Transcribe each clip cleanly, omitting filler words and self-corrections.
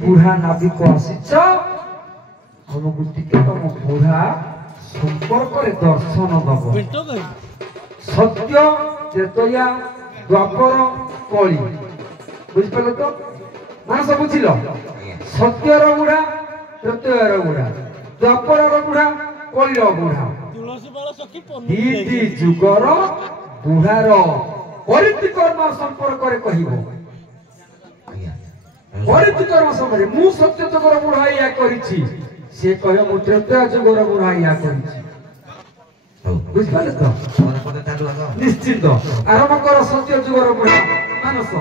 बुढ़ा नाविक आसीच हमको टिके तुम बुढ़ा संपर्क दर्शन दब सत्य त्रेतया द्वापर कली बुझिपाल तो ना सब बुझिल सत्यर बुढ़ा त्रेतयर बुढ़ा द्वापर बुढ़ा कलिर बुढ़ा दीदी जुगर बुढ़ार परितिकर्म संपर्क कहब परितिकर्म समय मु सत्य जुगर बुढ़ा या करिछि से कह मु त्रेतया जुगर बुढ़ा या करिछि बुझिपाल तो निश्चित आरंभ कर सत्य जुगर बुढ़ा मानस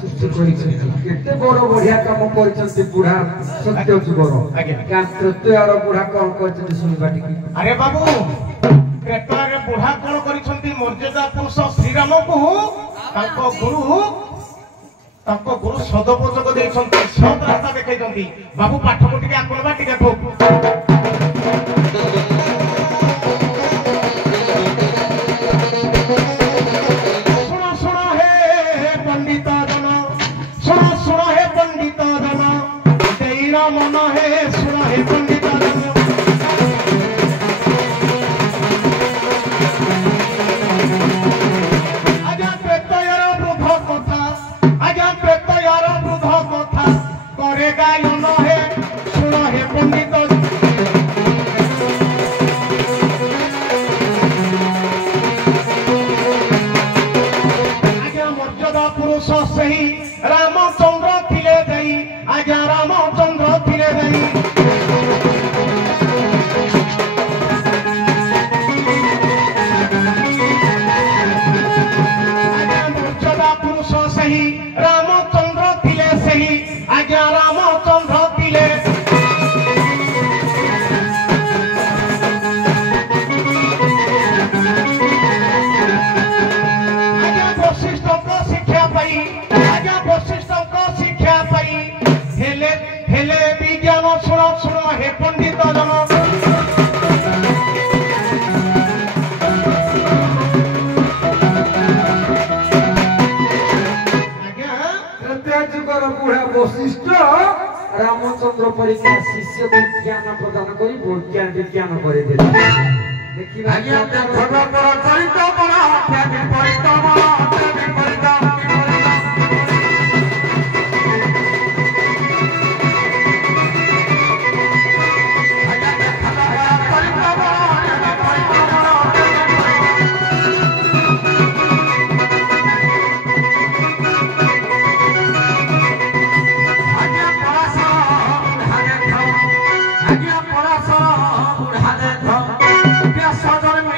केते बड़ बढ़िया काम करछन्ती बुढ़ा सत्य जुगर क्या त्रेतयार बुढ़ा कौन करछन्ती सुनिबा टिकी अरे बाबू त्रेतयार बुढ़ा कौन करछन्ती मर्यादा पुरुष श्री राम को ताको गुरु सदोपयोग देछन्ती सब रास्ता देखाइछन्ती बाबू पाठ को टिके आपनबा टिके ठोक मन है सुना है पंडित आजा प्रेतयार वृद्ध कथा आजा प्रेतयार वृद्ध कथा करे गायन है सुना है पंडित आजा मर्यादा पुरुष सही रामचंद्र थिले दई आजा रामचंद्र थिले दई आजा मर्यादा पुरुष सही रामचंद्र थिले सही आजा रामचंद्र थिले आजा वशिष्ठ को शिक्षा पाई आजा वशिष्ठ को शिक्षा पाई हेले हेले विज्ञान सुनो सुनो हे पंडित जन त्रेतयाजुगर बुढ़ा वशिष्ठ रामचंद्र परीक्षा शिष्य विज्ञान प्रदान करी विज्ञान करे देला देखिबा आज्ञा भगवत चरित बना परित बना आज्ञा पराशर बुढ़ा देख व्यास जन्म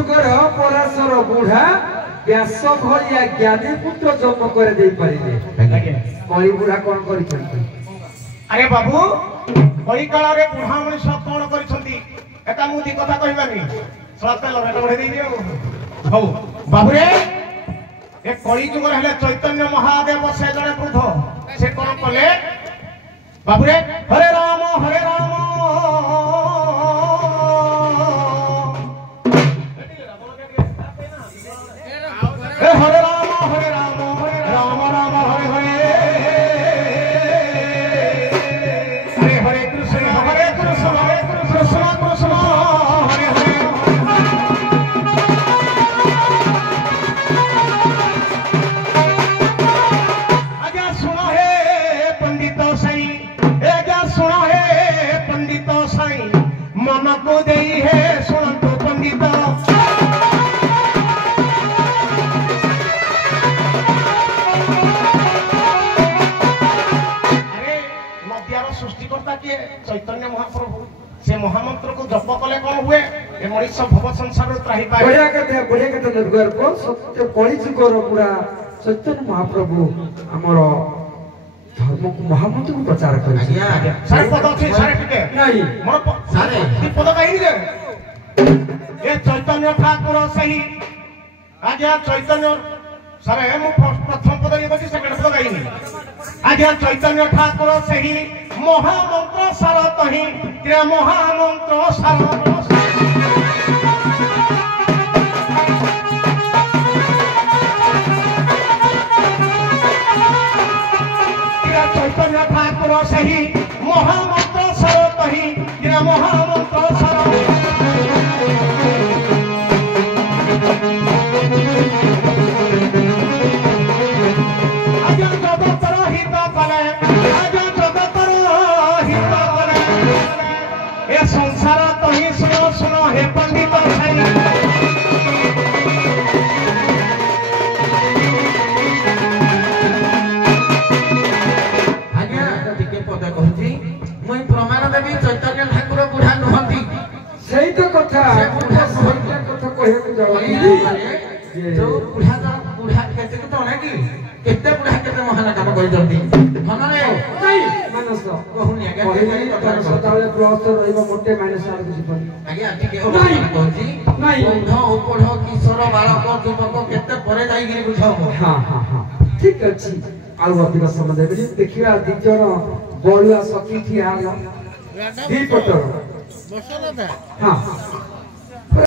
ଯୁଗର ପରାଶର ବୁଢା ବ୍ୟାସ ଭଳିଆ ଜ୍ଞାନୀ ପୁତ୍ର ଜନ୍ମ କରି ଦେଇ ପାରିଲେ କଳି ବୁଢା କଣ କରିଛନ୍ତି? ଆରେ ବାବୁ କଳି କାଳରେ ବୁଢା ମଣିଷ କଣ କରିଛନ୍ତି ଏଟା ମୁଁ ଦି କଥା କହିବାନି ସତେଲ ରେଟ ବଢେଇ ଦେଇଛି ଆଉ ହଉ ବାବୁରେ ଏ କଳି ଯୁଗରେ ହେଲେ ଚୈତନ୍ୟ ମହାଦେବ ସେ ଜଣେ ବୃଦ୍ଧ ସେ କଣ କଲେ ବାବୁରେ ହରେ ରାମ ହରେ ରାମ हरे राम राम राम हरे हरे हरे हरे कृष्ण कृष्ण कृष्ण हरे हरे आज्ञा सुनो हे पंडित साई आज्ञा सुनो हे पंडित साई मन को देई है सुनंतु पंडित चैतन्य महाप्रभु से महामंत्र को जप कले कौन हुए ए मनुष्य भव संसार त्राही पाए बढ़िया कहते निर्गुर को सत्य कଳି ଯୁଗର ପୁରା चैतन्य महाप्रभु हमर धर्म को महामंत्र को प्रचार करे सारे पद अछि सारे टिके नहीं मोर सारे पद काई रे ए चैतन्य ठाकुर सही आज्ञा चैतन्य सारे मु प्रथम पद ये बची सेकंड पद काई नहीं आज्ञा चैतन्य ठाकुर सही महामंत्र सार तही क्रिया महामंत्र सार क्रिया चैतन्य ठाकुर सही महामंत्र सार तही क्रिया महामंत्र सार आज्ञा जगतर हित कले आज्ञा ए संसार तो ही सुनो सुनो हे पंडित साई आज्ञा टिके पद कहूची मुई प्रमाण देवी चैतन्य ठाकुर बुढ़ा नुहंती सही तो कथा बुढ़ा सही कथा कहे को जावनी जो बुढ़ा केते तो ना कि केते बुढ़ा केते महान काम करि जल्दी हनरे नहीं मानस कहूनी आज्ञा तर सदाळे प्लस रहइबो मोटे माइनस आर कुछ पड़ी आज्ञा टिके कहूची नहीं बौद्ध उपढ़ किशोर बालक युवक केते परे जाई गिरी बुझाओ हां ठीक अछि आउ अधिक समय देबे देखिया दी जण बळुआ सखी ठिया दी पटर हां